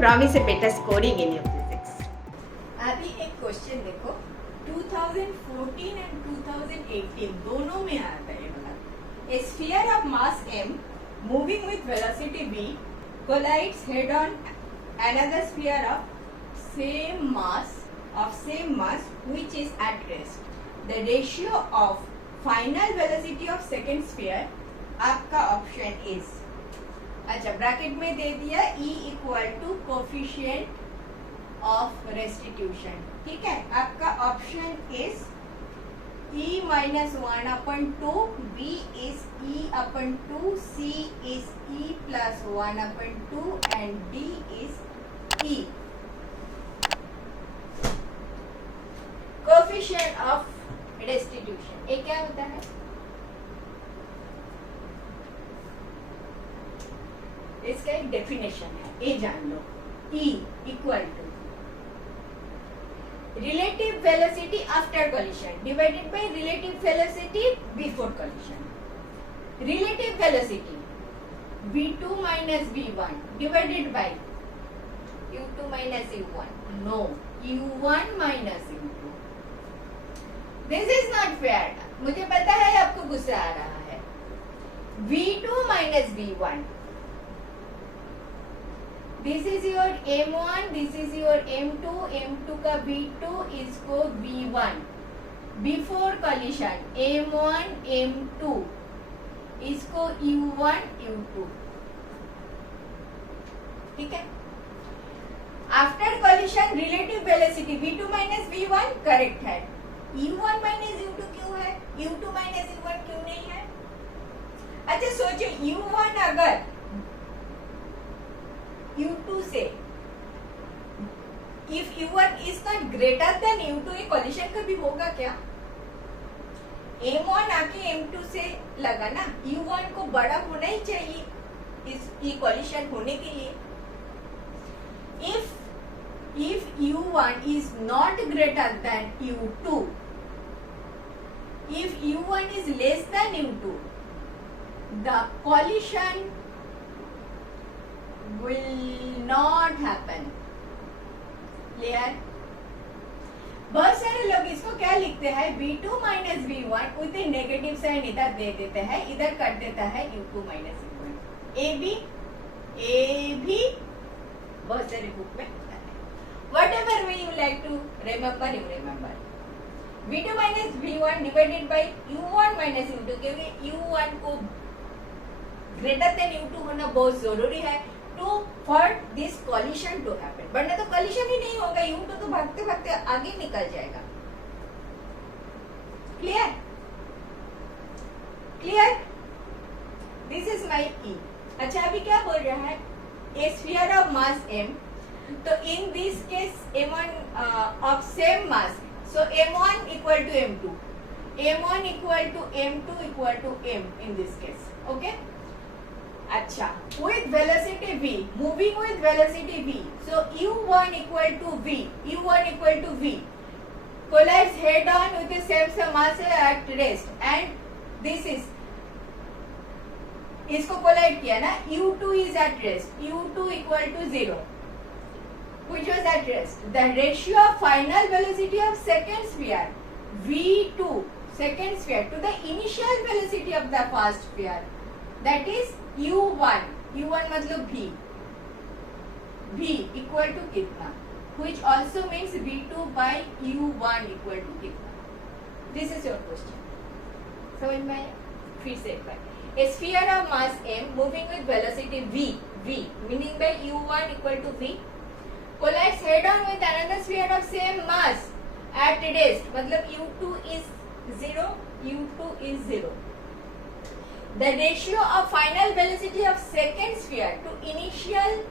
promise a better scoring in your physics. अभी एक question देखो, 2014 एंड 2018 दोनों में आया था ये वाला. A sphere of mass m moving with velocity v collides head on another sphere of same mass which is at rest. The ratio of final velocity of second sphere आपका option is, अच्छा bracket में दे दिया E equal to coefficient of restitution. ठीक है, आपका option is E minus 1/2, B is E upon 2, C is E plus 1/2 and D is E. Coefficient of restitution ये क्या होता है? इसका एक डेफिनेशन है, ये जान लो. E equal to relative velocity after collision divided by relative velocity before collision. Relative velocity v2 minus v1 divided by u2 minus u1. No, u1 minus u2. This is not fair. मुझे पता है आपको गुस्सा आ रहा है. v2 minus v1. This is your m1, this is your m2, m2 का v2 इसको v1. Before collision m1, m2 इसको u1, u2. ठीक है. After collision relative velocity v2 minus v1 correct है. u1 minus u2 क्यों है? u2 minus u1 क्यों नहीं है? अच्छा सोचो, u1 अगर u2 से if u1 is not greater than u2 ये collision कभी होगा क्या? m1 आके m2 से लगा ना, u1 को बड़ा होना ही चाहिए इस ये collision होने के लिए. if u1 is not greater than u2, if u1 is less than u2, the collision will not happen. Clear? बहुत सारे लोग इसको क्या लिखते हैं, v2 minus v1 with negative sign इधर दे देते हैं, इधर कर देता है u2 minus v1. ए भी बहुत सारे बुक में आता है. Whatever way you like to remember, you remember. v2 minus v1 divided by u1 minus u2, क्योंकि u1 को ग्रेटर देन u2 होना बहुत जरूरी है for this collision to happen. वरना तो collision ही नहीं होगा, u2 तो भागते भागते आगे निकल जाएगा. Clear? Clear? This is my E. अच्छा अभी क्या बोल रहा है? A sphere of mass m. तो in this case m1 of same mass. So m1 equal to m2. m1 equal to m2 equal to m in this case. Okay? अच्छा, with velocity v, moving with velocity v, so u1 equal to v, u1 equal to v, collides head on with the same mass at rest, and this is इसको collide किया ना, u2 is at rest, u2 equal to 0, which was at rest. The ratio of final velocity of second sphere v2 second sphere to the initial velocity of the first sphere, that is u1 मतलब v equal to कितना, which also means v2 by u1 equal to कितना. This is your question. समझ में आया? फिर से एक बार. A sphere of mass m moving with velocity v meaning by u1 equal to v collides head on with another sphere of same mass at rest, मतलब u2 is 0, u2 is 0. The ratio of final velocity of second sphere to initial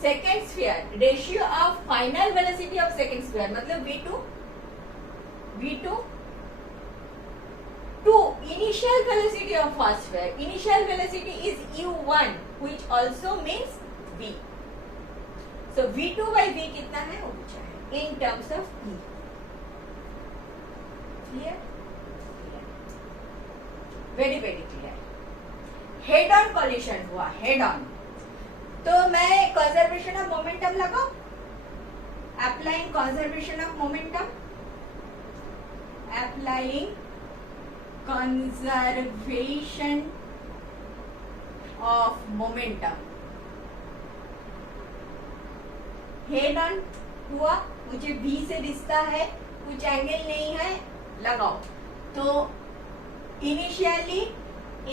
second sphere, ratio of final velocity of second sphere मतलब v2 to initial velocity of first sphere. Initial velocity is u1 which also means v. So v2 by v कितना है वो पूछा है in terms of e. Clear? Very very clear. Head on coalition हुआ, head on. तो मैं conservation of moment momentum लगाओ, applying conservation of momentum, applying conservation of momentum. Head on हुआ, मुझे V से रिश्ता है, कुछ एंगल नहीं है, लगाओ। तो initially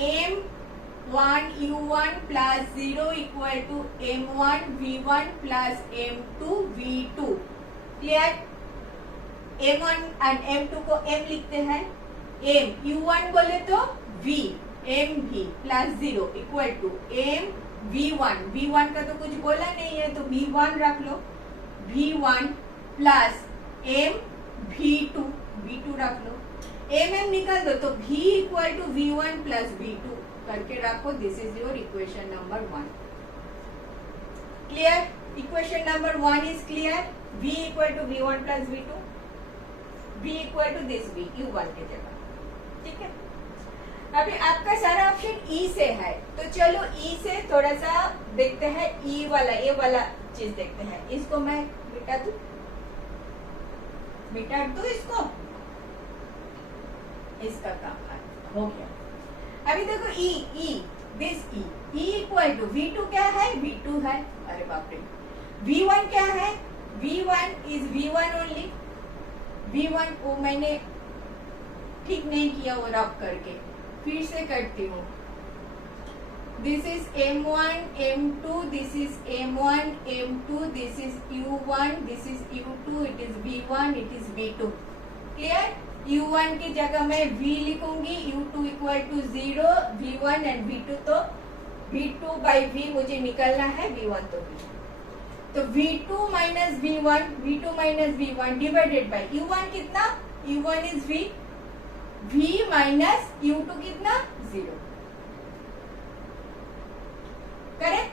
m1 u1 plus 0 equal to m1 v1 plus m2 v2। Clear? m1 and m2 को m लिखते हैं, m u1 बोले तो v mv plus 0 equal to m v1, v1 का तो कुछ बोला नहीं है तो v1 रख लो, v1 plus m v2, v2 रख लो, mm निकाल दो तो v equal to v1 plus v2 करके रखो। This is your equation number 1। Clear? Equation number 1 is clear. v equal to v1 plus v2, v equal to this v u1 के जगह। ठीक है, अभी आपका सारा ऑप्शन ई से है, तो चलो ई से थोड़ा सा देखते हैं, ई वाला ये वाला चीज देखते हैं। इसको मैं मिटा दूं इसको, इसका काम हो गया। अभी देखो E this E equal to v2 क्या है, v2 है, अरे बाप रे। v1 क्या है, v1 is v1 only, v1 को मैंने ठीक नहीं किया वो रब करके, फिर से करती हूँ। This is m1 m2, this is m1 m2, this is u1, this is u2, it is v1, it is v2। Clear? u1 की जगह मैं v लिखूंगी, u2 equal to 0, v1 and v2, तो v2 बाई v मुझे निकलना है, v1 तो v, तो v2 minus v1 divided by u1 कितना, u1 is v minus u2 कितना 0। करेक्ट?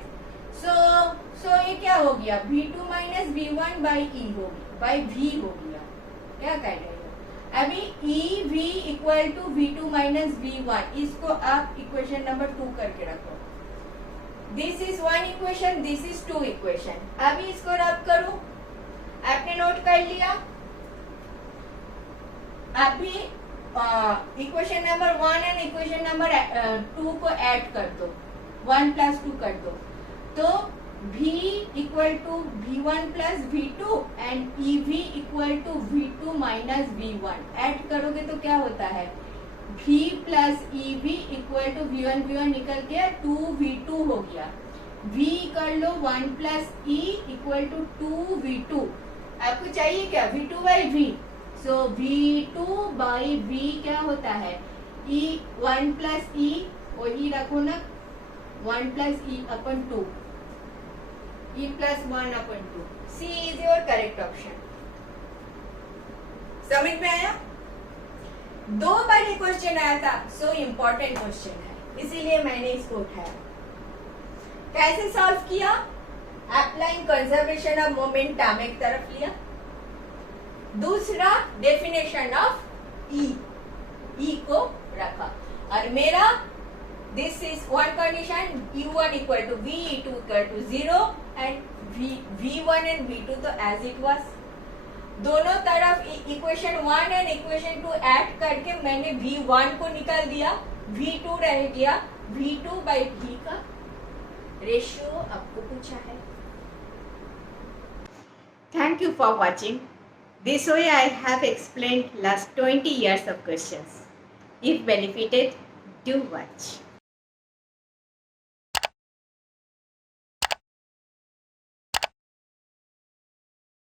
सो ये क्या हो गया, v2 minus v1 by e हो गया, बाई v हो गया। क्या कह रहे हो? अभी e v equal to v2 minus v1, इसको आप इक्वेशन नंबर 2 करके रखो। This is 1 equation, this is 2 equation. अभी इसको रब करो, आपने नोट कर लिया। अभी equation number 1 and equation number 2 को ऐड कर दो, 1 प्लस 2 कर दो, तो v equal to v1 plus v2 and ev equal to v2 minus v1। Add करोगे तो क्या होता है, v plus ev equal to v1 निकल गया, 2v2 हो गया। v कर लो 1 plus e equal to 2v2। आपको चाहिए क्या, v2 by v, so v2 by v क्या होता है, e 1 प्लस e, वही रखो ना, 1 plus e upon 2, e plus 1 upon 2। C is your correct option. समझ में आया? 2 बार ये क्वेश्चन आया था, सो इम्पोर्टेंट क्वेश्चन है, इसीलिए मैंने इसको उठाया। कैसे सॉल्व किया, अप्लाइंग कंजर्वेशन ऑफ मोमेंटम एक तरफ लिया, दूसरा डेफिनेशन ऑफ ई को रखा, और मेरा this is one condition, u1 equal to v2 equal to 0 and v1 and v2 तो एज इट वाज। दोनों तरफ इक्वेशन 1 एंड इक्वेशन 2 ऐड करके मैंने v1 को निकाल दिया, v2 रह गया, v2 बाई v का रेशियो आपको पूछा है। Thank you for watching. This way I have explained last 20 years of questions. If benefited, do watch.